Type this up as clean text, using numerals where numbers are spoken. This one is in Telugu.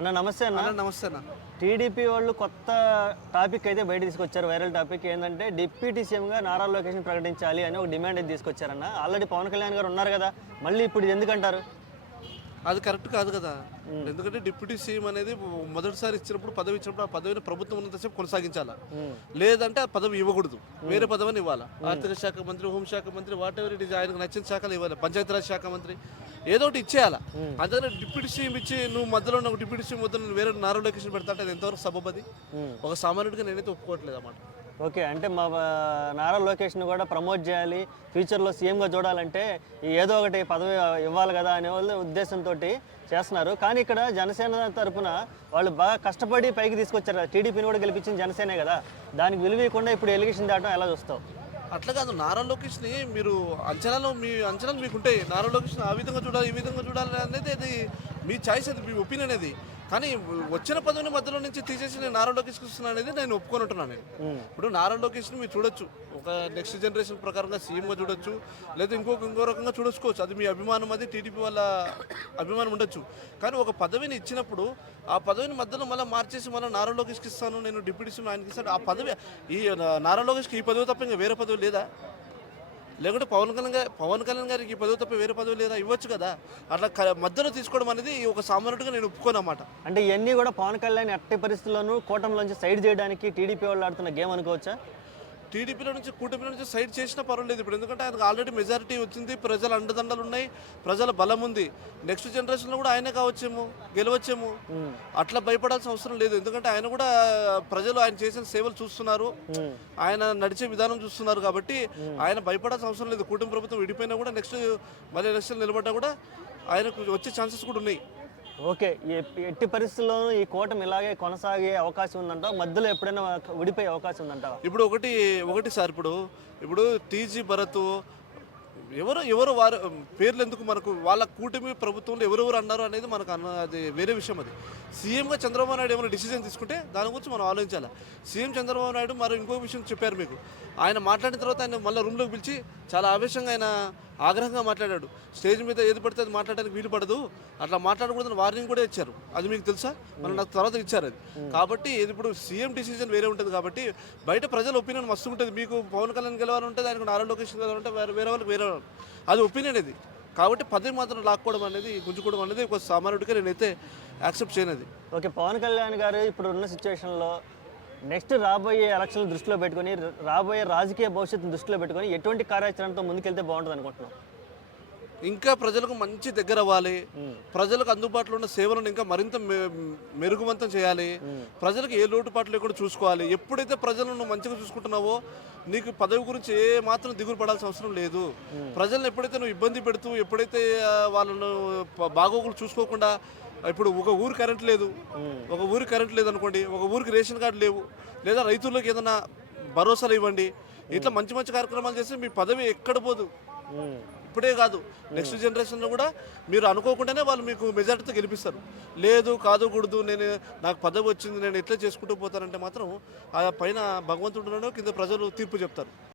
అన్న నమస్తే అన్న. నమస్తే అన్న. టీడీపీ వాళ్ళు కొత్త టాపిక్ అయితే బయట తీసుకొచ్చారు. వైరల్ టాపిక్ ఏంటంటే డిప్యూటీ సీఎంగా నారా లోకేష్ని ప్రకటించాలి అని ఒక డిమాండ్ అయితే తీసుకొచ్చారన్న. ఆల్రెడీ పవన్ కళ్యాణ్ గారు ఉన్నారు కదా, మళ్ళీ ఇప్పుడు ఇది ఎందుకంటారు? అది కరెక్ట్ కాదు కదా. ఎందుకంటే డిప్యూటీ సీఎం అనేది మొదటిసారి ఇచ్చినప్పుడు పదవి ఇచ్చినప్పుడు ఆ పదవిని ప్రభుత్వం ఉన్నంతసేపు కొనసాగించాలా, లేదంటే ఆ పదవి ఇవ్వకూడదు, వేరే పదవిని ఇవ్వాలి. ఆర్థిక శాఖ మంత్రి, హోంశాఖ మంత్రి, వాట్ ఎవర్ ఇట్ ఈస్, ఆయనకు నచ్చిన శాఖలు ఇవ్వాలి. పంచాయతీరాజ్ శాఖ మంత్రి ఏదో ఒకటి ఇచ్చేయాలా. అందుకని డిప్యూటీ సీఎం ఇచ్చి నువ్వు మధ్యలో ఉన్న డిప్యూటీ సీఎం వద్ద నువ్వు వేరే నారా లొకేషన్ పెడతా అంటే అది ఎంతవరకు సబబది? ఒక సామాన్యుడిగా నేనైతే ఒప్పుకోవట్లేదు అన్నమాట. ఓకే, అంటే మా నారా లోకేష్ని కూడా ప్రమోట్ చేయాలి, ఫ్యూచర్లో సీఎంగా చూడాలంటే ఏదో ఒకటి పదవి ఇవ్వాలి కదా అనే వాళ్ళ ఉద్దేశంతో చేస్తున్నారు. కానీ ఇక్కడ జనసేన తరఫున వాళ్ళు బాగా కష్టపడి పైకి తీసుకొచ్చారు. టీడీపీని కూడా గెలిపించింది జనసేనే కదా, దానికి విలువకుండా ఇప్పుడు ఎలిగేషన్ దాటం ఎలా చూస్తావు? అట్లా కాదు, నారా లోకేష్ని మీరు మీ అంచనాలు మీకు ఉంటాయి. నారా లోకేష్ని ఆ విధంగా చూడాలి, ఈ విధంగా చూడాలి అనేది అది మీ చాయిస్, అది మీ ఒపీనియన్ అది. కానీ వచ్చిన పదవిని మధ్యలో నుంచి తీసేసి నేను నారా లోకేష్కి వస్తున్నాను అనేది నేను ఒప్పుకొని ఉంటున్నాను. ఇప్పుడు నారా లోకేష్ని మీరు చూడొచ్చు, ఒక నెక్స్ట్ జనరేషన్ ప్రకారంగా సీఎంగా చూడొచ్చు, లేదా ఇంకో రకంగా చూడొచ్చుకోవచ్చు. అది మీ అభిమానం, అది టీడీపీ వాళ్ళ అభిమానం ఉండొచ్చు. కానీ ఒక పదవిని ఇచ్చినప్పుడు ఆ పదవిని మధ్యలో మళ్ళీ మార్చేసి మళ్ళీ నారా లోకేష్కి ఇస్తాను, నేను డిప్యూటీ సీఎం ఆయనకి ఇస్తాను, ఆ పదవి ఈ నారా లోకేష్కి ఈ పదవి తప్ప ఇంకా వేరే పదవి లేదా? లేకుంటే పవన్ కళ్యాణ్ గారికి ఈ పదవి తప్ప వేరే పదవి లేదా? ఇవ్వచ్చు కదా. అట్లా మధ్యలో తీసుకోవడం అనేది ఒక సామాన్యుడిగా నేను ఒప్పుకోనమాట. అంటే ఇవన్నీ కూడా పవన్ కళ్యాణ్ ఎట్టి పరిస్థితుల్లోనూ కూటమిలోంచి సైడ్ చేయడానికి టీడీపీ వాళ్ళు ఆడుతున్న గేమ్ అనుకోవచ్చా? టీడీపీలో నుంచి కూటమిలో నుంచి సైడ్ చేసినా పర్వాలేదు ఇప్పుడు, ఎందుకంటే ఆయనకు ఆల్రెడీ మెజారిటీ వచ్చింది, ప్రజల అండదండలు ఉన్నాయి, ప్రజల బలం ఉంది. నెక్స్ట్ జనరేషన్లో కూడా ఆయనే కావచ్చేమో, గెలవచ్చేమో. అట్లా భయపడాల్సిన అవసరం లేదు. ఎందుకంటే ఆయన కూడా ప్రజలు ఆయన చేసిన సేవలు చూస్తున్నారు, ఆయన నడిచే విధానం చూస్తున్నారు. కాబట్టి ఆయన భయపడాల్సిన అవసరం లేదు. కూటమి ప్రభుత్వం విడిపోయినా కూడా నెక్స్ట్ మళ్ళీ ఎలక్షన్ నిలబడ్డా కూడా ఆయనకు వచ్చే ఛాన్సెస్ కూడా ఉన్నాయి. ఓకే, ఎట్టి పరిస్థితుల్లోనూ ఈ కూటమి ఇలాగే కొనసాగే అవకాశం ఉందంట, మధ్యలో ఎప్పుడైనా విడిపోయే అవకాశం ఉందంట? ఇప్పుడు ఒకటి సార్, ఇప్పుడు టీజీ భరత్ ఎవరు వారి పేర్లు ఎందుకు మనకు, వాళ్ళ కూటమి ప్రభుత్వంలో ఎవరెవరు అన్నారు అనేది మనకు అది వేరే విషయం. అది సీఎంగా చంద్రబాబు నాయుడు ఏమైనా డిసిజన్ తీసుకుంటే దాని గురించి మనం ఆలోచించాలి. సీఎం చంద్రబాబు నాయుడు మరి ఇంకో విషయం చెప్పారు మీకు, ఆయన మాట్లాడిన తర్వాత ఆయన మళ్ళీ రూమ్లోకి పిలిచి చాలా ఆవేశంగా ఆయన ఆగ్రహంగా మాట్లాడాడు. స్టేజ్ మీద ఏది పడితే అది మాట్లాడడానికి వీలు పడదు, అట్లా మాట్లాడకూడదని వార్నింగ్ కూడా ఇచ్చారు. అది మీకు తెలుసా? మనం నాకు తర్వాత ఇచ్చారు అది. కాబట్టి ఇప్పుడు సీఎం డిసిజన్ వేరే ఉంటుంది. కాబట్టి బయట ప్రజల ఒపీనియన్ మస్తు ఉంటుంది. మీకు పవన్ కళ్యాణ్ గెలవాలంటే ఆయనకు నారా లోకేష్ గెలవాలంటే వేరే వాళ్ళకి వేరే అది ఒపీనియన్ అది. కాబట్టి పదవి మాత్రం లాక్కోవడం అనేది, గుంజుకోవడం అనేది ఒక సామాన్యుడిగా నేనైతే యాక్సెప్ట్ చేయనది. ఓకే, పవన్ కళ్యాణ్ గారు ఇప్పుడు ఉన్న సిచ్యువేషన్లో నెక్స్ట్ రాబోయే ఎలక్షన్లు దృష్టిలో పెట్టుకొని, రాబోయే రాజకీయ భవిష్యత్తును దృష్టిలో పెట్టుకొని ఎటువంటి కార్యాచరణతో ముందుకెళ్తే బాగుంటుంది అనుకుంటున్నాం? ఇంకా ప్రజలకు మంచి దగ్గర అవ్వాలి, ప్రజలకు అందుబాటులో ఉన్న సేవలను ఇంకా మరింత మెరుగువంతం చేయాలి, ప్రజలకు ఏ లోటుపాట్లు లేకుండా చూసుకోవాలి. ఎప్పుడైతే ప్రజలను మంచిగా చూసుకుంటున్నావో నీకు పదవి గురించి ఏ మాత్రం దిగులు పడాల్సిన అవసరం లేదు. ప్రజలను ఎప్పుడైతే నువ్వు ఇబ్బంది పెడుతూ, ఎప్పుడైతే వాళ్ళను బాగోగులు చూసుకోకుండా, ఇప్పుడు ఒక ఊరు కరెంట్ లేదు అనుకోండి, ఒక ఊరికి రేషన్ కార్డు లేవు, లేదా రైతులకు ఏదైనా భరోసాలు ఇవ్వండి. ఇట్లా మంచి మంచి కార్యక్రమాలు చేస్తే మీ పదవి ఎక్కడ పోదు. ఇప్పుడే కాదు, నెక్స్ట్ జనరేషన్లో కూడా మీరు అనుకోకుండానే వాళ్ళు మీకు మెజారిటీతో గెలిపిస్తారు. లేదు కాదుకూడదు, నాకు పదవి వచ్చింది, నేను ఎట్లా చేసుకుంటూ పోతానంటే మాత్రం ఆ పైన భగవంతుడు కింద ప్రజలు తీర్పు చెప్తారు.